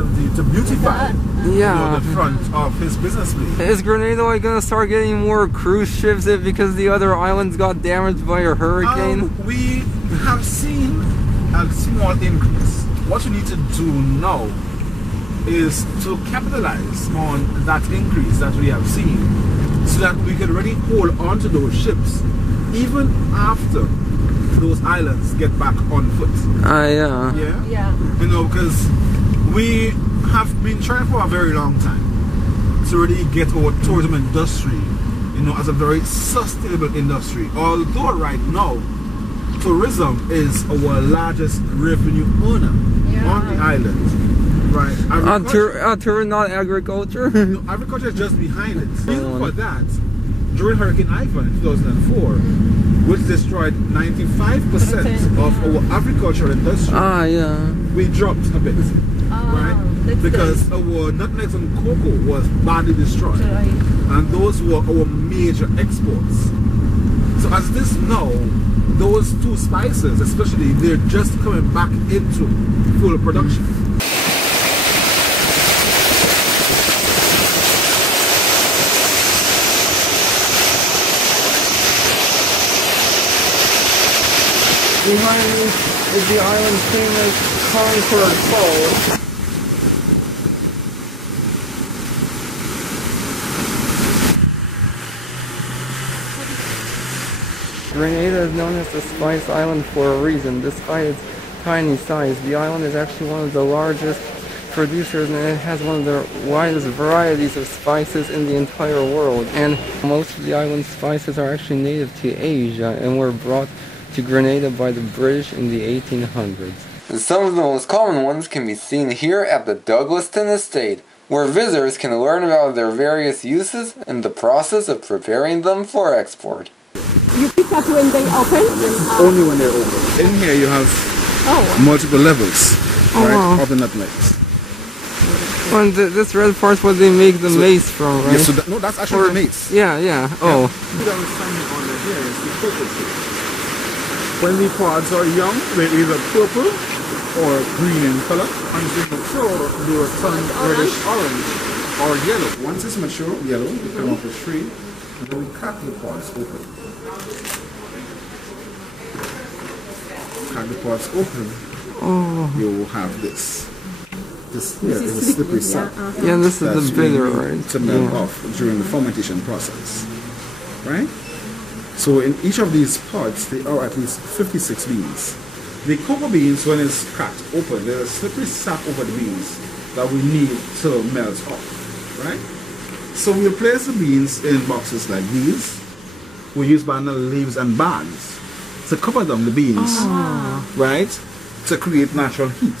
facility to beautify the front of his business place. Is Grenada like gonna start getting more cruise ships because the other islands got damaged by a hurricane? We have seen a small increase. What we need to do now is to capitalize on that increase that we have seen, so that we can really hold on to those ships even after those islands get back on foot. Yeah. You know, because we have been trying for a very long time to really get our tourism industry, you know, as a very sustainable industry. Although right now, tourism is our largest revenue earner on the island. Right. Tour, not agriculture? No, agriculture is just behind it. Even for that, during Hurricane Ivan in 2004, which destroyed 95% of our agricultural industry, we dropped a bit. Right? Because our nutmegs and cocoa was badly destroyed. And those were our major exports. So as this now, those two spices especially, they're just coming back into full production. Behind me is the island's famous Concord Falls. Grenada is known as the Spice Island for a reason. Despite its tiny size, the island is actually one of the largest producers, and it has one of the widest varieties of spices in the entire world. And most of the island's spices are actually native to Asia and were brought to Grenada by the British in the 1800s. Some of the most common ones can be seen here at the Douglaston Estate, where visitors can learn about their various uses and the process of preparing them for export. You pick up when they open? Only when they're open. In here you have multiple levels of the nutmegs. And this red part's what they make the mace from, right? Yeah, so no, that's actually the mace. Yeah. Oh. When the pods are young, they're either purple or green in color. Once they mature, they will turn reddish orange or yellow. Once it's mature, yellow, they come off the tree, and then we crack the pods open. Crack the pods open, you will have this. This here is a slippery sap. Yeah, this is the bitter, right? To melt off during the fermentation process, right? So in each of these pods, there are at least 56 beans. The cocoa beans, when it's cracked open, there's a slippery sap over the beans that we need to melt off, right? So we'll place the beans in boxes like these. We use banana leaves and bags to cover down the beans, right? To create natural heat.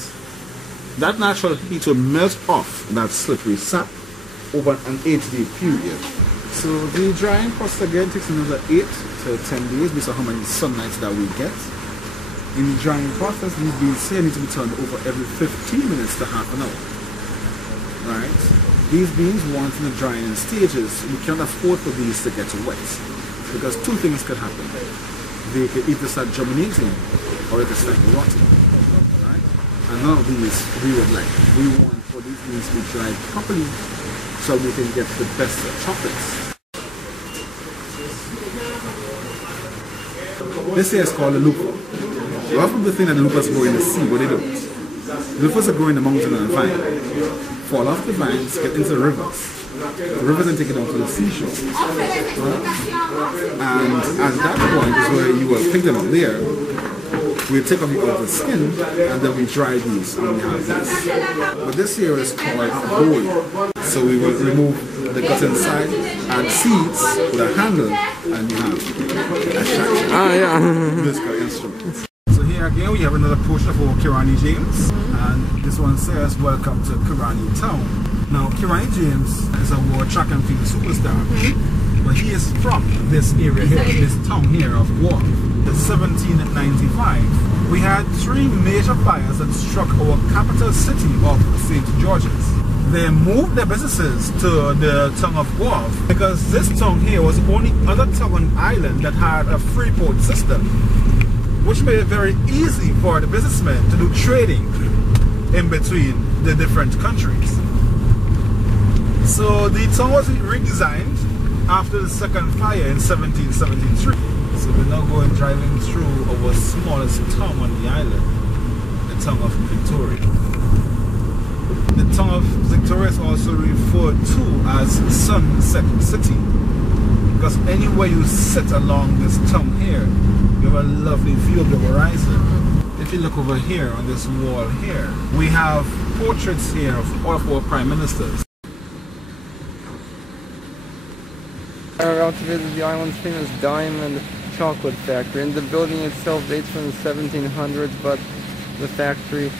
That natural heat will melt off that slippery sap over an 8-day period. So the drying process again takes another 8 to 10 days based on how many sunlights that we get. In the drying process, these beans here need to be turned over every 15 minutes to half an hour. Right? These beans, once in the drying stages, we cannot afford for these to get wet, because two things could happen. They could either start germinating or they could start rotting. Right? And none of these we would like. We want for these beans to be dried properly so we can get the best chocolates. This here is called a looper. A lot of people think that the loopers grow in the sea, but they don't. The loopers are growing in the mountain and the vine. Fall off the vines, get into the rivers. The rivers then take it down to the seashore. And at that point is where you will pick them up there. We take off the outer skin and then we dry these and we have this. But this here is called bowl. So we will remove the gut inside, add seeds with a handle, and you have a shack. Musical instrument. So here again we have another portion of our Kirani James, and this one says welcome to Kirani Town. Now Kirani James is a world track and field superstar, but he is from this area here, this town here of Loaf. In 1795, we had 3 major fires that struck our capital city of St. George's. They moved their businesses to the town of Loaf because this town here was the only other town on the island that had a free port system, which made it very easy for the businessmen to do trading. in between the different countries. So the town was redesigned after the second fire in 1773. So we're now driving through our smallest town on the island, the town of Victoria. The town of Victoria is also referred to as Sunset City, because anywhere you sit along this town here, you have a lovely view of the horizon. If you look over here on this wall here, we have portraits here of all of our prime ministers. We're about to visit the island's famous diamond chocolate factory, and the building itself dates from the 1700s, but the factory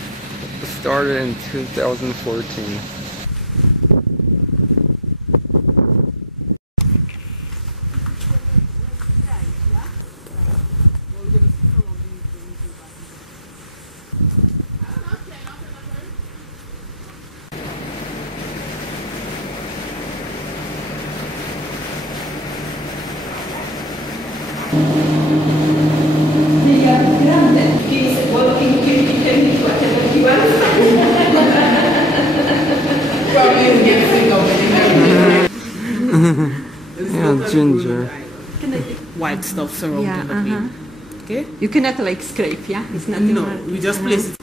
started in 2014. Yeah, ginger. White stuff surrounding the bean. Okay? You cannot like scrape, yeah? It's not No, we just place it.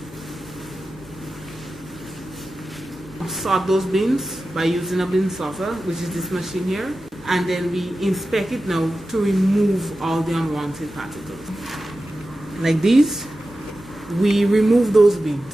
Sort those beans by using a bean sorter, which is this machine here, and then we inspect it now to remove all the unwanted particles. Like these, we remove those beans.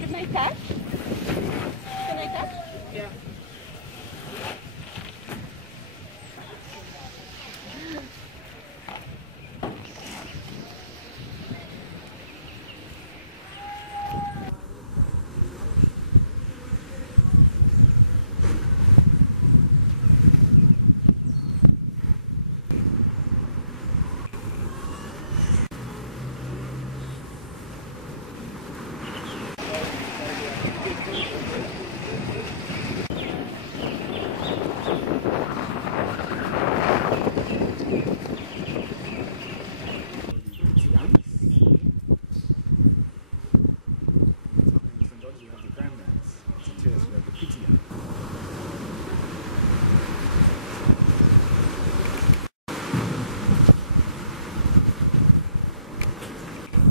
Can I touch? Can I touch? Yeah.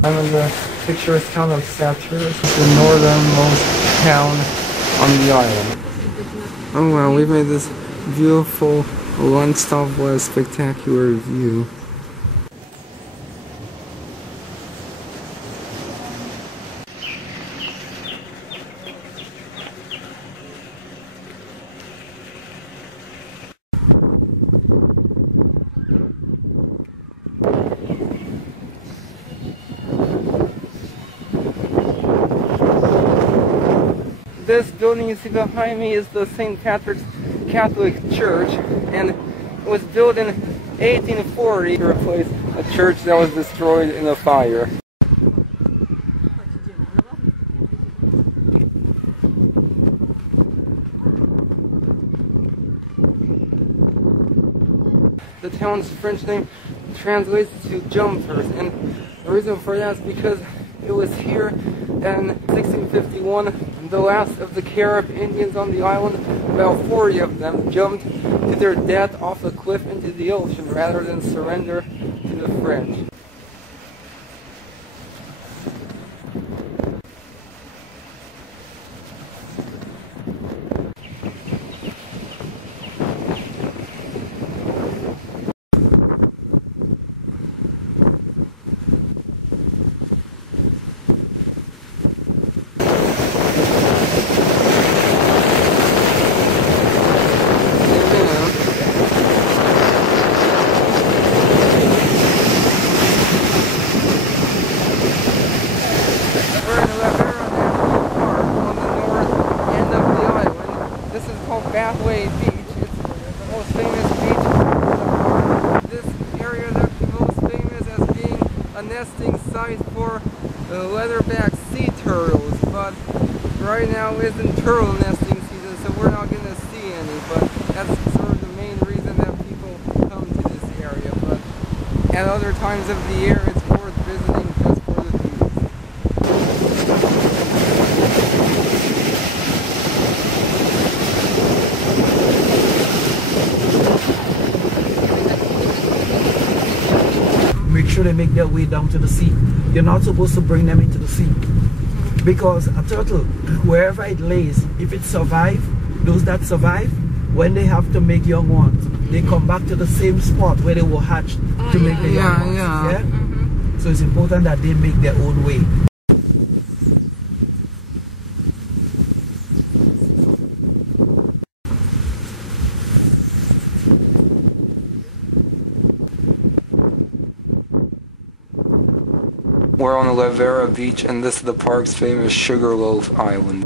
I'm in the picturesque town of Sauteurs, the northernmost town on the island. Oh wow, we've made this beautiful one stop with a spectacular view. This building you see behind me is the St. Patrick's Catholic Church, and it was built in 1840 to replace a church that was destroyed in a fire. The town's French name translates to jumpers, and the reason for that is because it was here in 1651 the last of the Carib Indians on the island, about 40 of them, jumped to their death off a cliff into the ocean rather than surrender to the French. Beach. It's the most famous beach in the park. This nesting site for leatherback sea turtles, but right now isn't turtle nesting season, so we're not going to see any, but that's sort of the main reason that people come to this area. But at other times of the year, it's worth visiting just for the views. Make sure they make their way down to the sea. You're not supposed to bring them into the sea, because a turtle, wherever it lays, if it survives, those that survive, when they have to make young ones, they come back to the same spot where they were hatched to make the young ones. Yeah? So it's important that they make their own way. We're on Tivoli Beach, and this is the park's famous Sugar Loaf Island.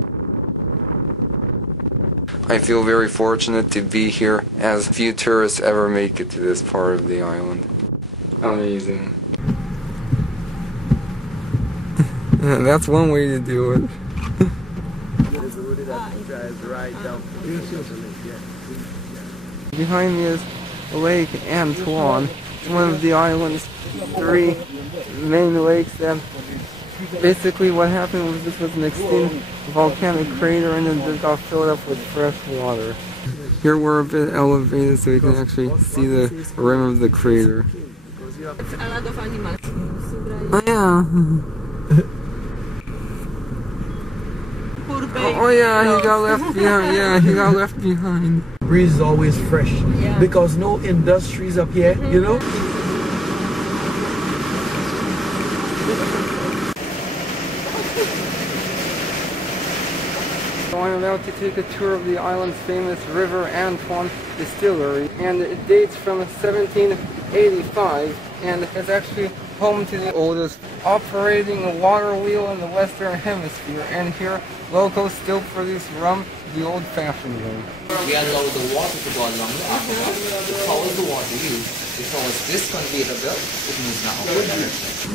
I feel very fortunate to be here, as few tourists ever make it to this part of the island. Amazing. That's one way to do it. Behind me is Lake Antoine, one of the island's 3 main lakes. That basically what happened was this was an extinct volcanic crater, and then it got filled up with fresh water. Here we're a bit elevated so you can actually see the rim of the crater. Oh yeah. Oh yeah, he got left behind. Yeah, he got left behind. Breeze is always fresh, because no industries up here, you know. So I'm about to take a tour of the island's famous River Antoine Distillery, and it dates from 1785, and it's actually home to the oldest operating water wheel in the Western Hemisphere, and here locals still produce rum the old-fashioned way. We allow the water to go along the aquifer. The power the water used, because this conveyor belt, it moves now upward direction.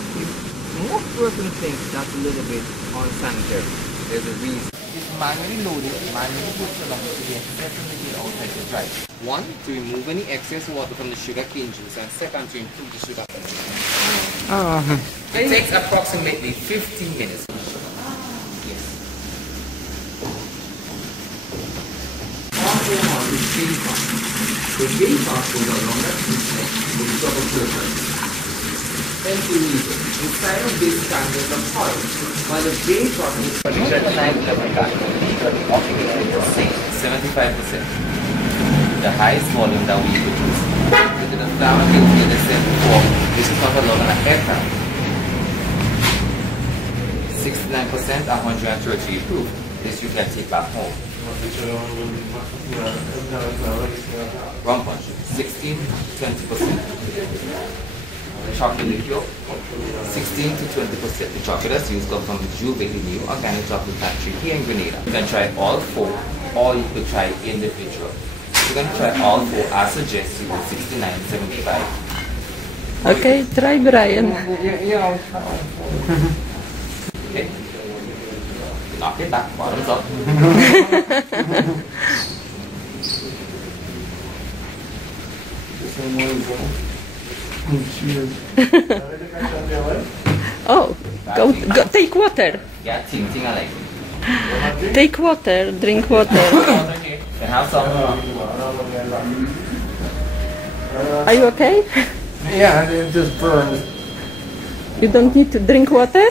Most person think that's a little bit unsanitary. There's a reason. It's manually loaded, manually pushed along to the secondly outside the dry. 1, to remove any excess water from the sugar cane juice, and 2nd, to improve the sugar content. It takes approximately 15 minutes. Yes. Also on the gate path. The gate path goes along that neck with double filters. Ventilator. The sign of this standard of oil, while the gate path is 75%. The highest volume that we produce. Within the flour container set before, which is not allowed on an aircraft. 69% are 130 proof. This you can take back home. Rum punch, 16 to 20%. Chocolate liqueur, 16 to 20%. The chocolate that's used comes from the Tivoli new organic chocolate factory here in Grenada. You can try all 4, or you could try individual. You're going to try all 4 as suggested with $69.75. Okay, try Brian. Yeah, I'll try. Okay. Knock it back, bottoms up. Oh, go take water. Yeah, ting ting I like. Take water, drink water. Can have some. Are you okay? Yeah, it just burned. You don't need to drink water?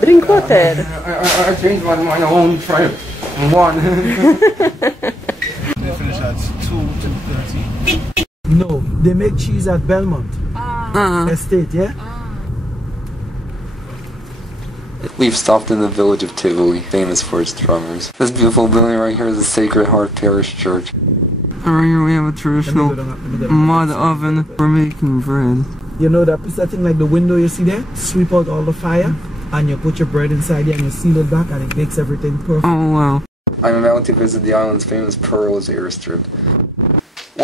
Drink water. I changed my mind. I won't try it. 1. They finish at 2:30. No, they make cheese at Belmont Estate, yeah? We've stopped in the village of Tivoli, famous for its drummers. This beautiful building right here is the Sacred Heart Parish Church. Right here we have a traditional mud oven for making bread. You know that piece of thing like the window you see there? Sweep out all the fire, and you put your bread inside there and you seal it back, and it makes everything perfect. Oh wow. I'm about to visit the island's famous pearls airstrip.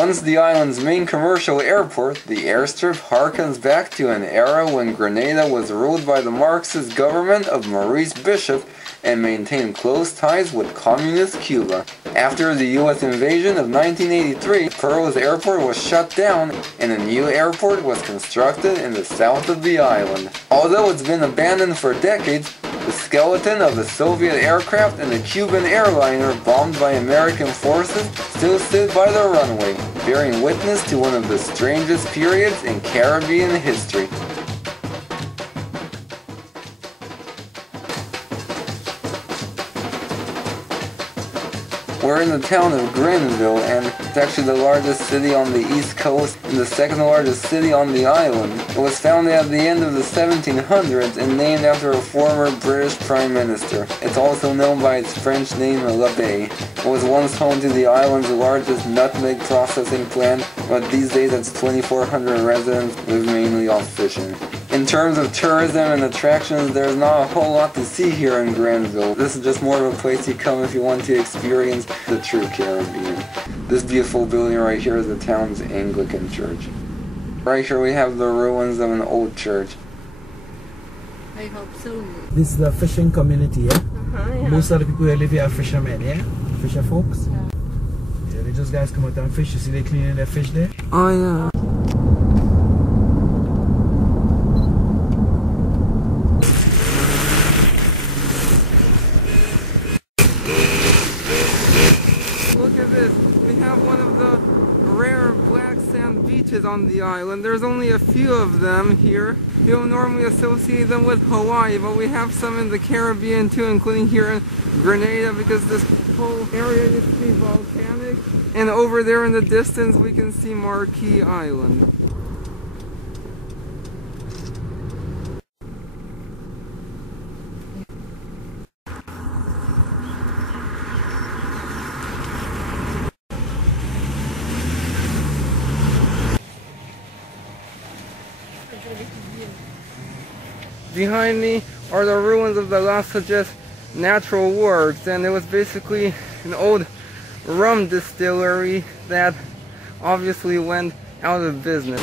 Once the island's main commercial airport, the airstrip harkens back to an era when Grenada was ruled by the Marxist government of Maurice Bishop and maintained close ties with communist Cuba. After the U.S. invasion of 1983, Pearl's airport was shut down and a new airport was constructed in the south of the island. Although it's been abandoned for decades, the skeleton of a Soviet aircraft and a Cuban airliner bombed by American forces still stood by the runway, bearing witness to one of the strangest periods in Caribbean history. We're in the town of Grenville, and it's actually the largest city on the east coast and the second largest city on the island. It was founded at the end of the 1700s and named after a former British Prime Minister. It's also known by its French name, La Bay. It was once home to the island's largest nutmeg processing plant, but these days it's 2,400 residents live mainly off fishing. In terms of tourism and attractions, there's not a whole lot to see here in Grenville. This is just more of a place you come if you want to experience the true Caribbean. This beautiful building right here is the town's Anglican church. Right here we have the ruins of an old church. I hope so. This is the fishing community, yeah? Yeah. Most of the people who live here are fishermen, yeah? Fisher folks? Yeah, they just guys come out and fish. You see they cleaning their fish there? Oh yeah. Beaches on the island. There's only a few of them here. You don't normally associate them with Hawaii, but we have some in the Caribbean too, including here in Grenada, because this whole area used to be volcanic. And over there in the distance we can see Marquis Island. Behind me are the ruins of the La Sagesse Natural Works, and it was basically an old rum distillery that obviously went out of business.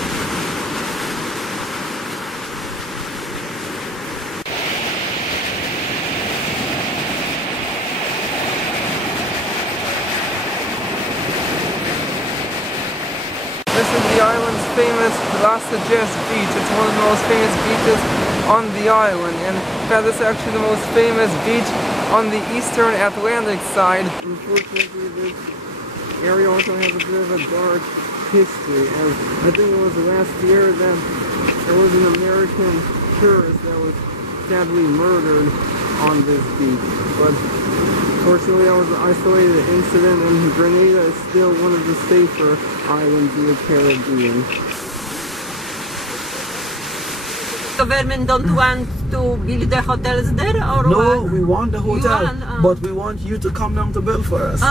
This is the island's famous La Sagesse Beach. It's one of the most famous beaches on the island, and in fact it's actually the most famous beach on the eastern Atlantic side. Unfortunately, this area also has a bit of a dark history, and I think it was last year that there was an American tourist that was sadly murdered on this beach. But fortunately that was an isolated incident, and Grenada is still one of the safer islands in the Caribbean. Government don't want to build the hotels there, or no, what? We want the hotel, but we want you to come down to build for us.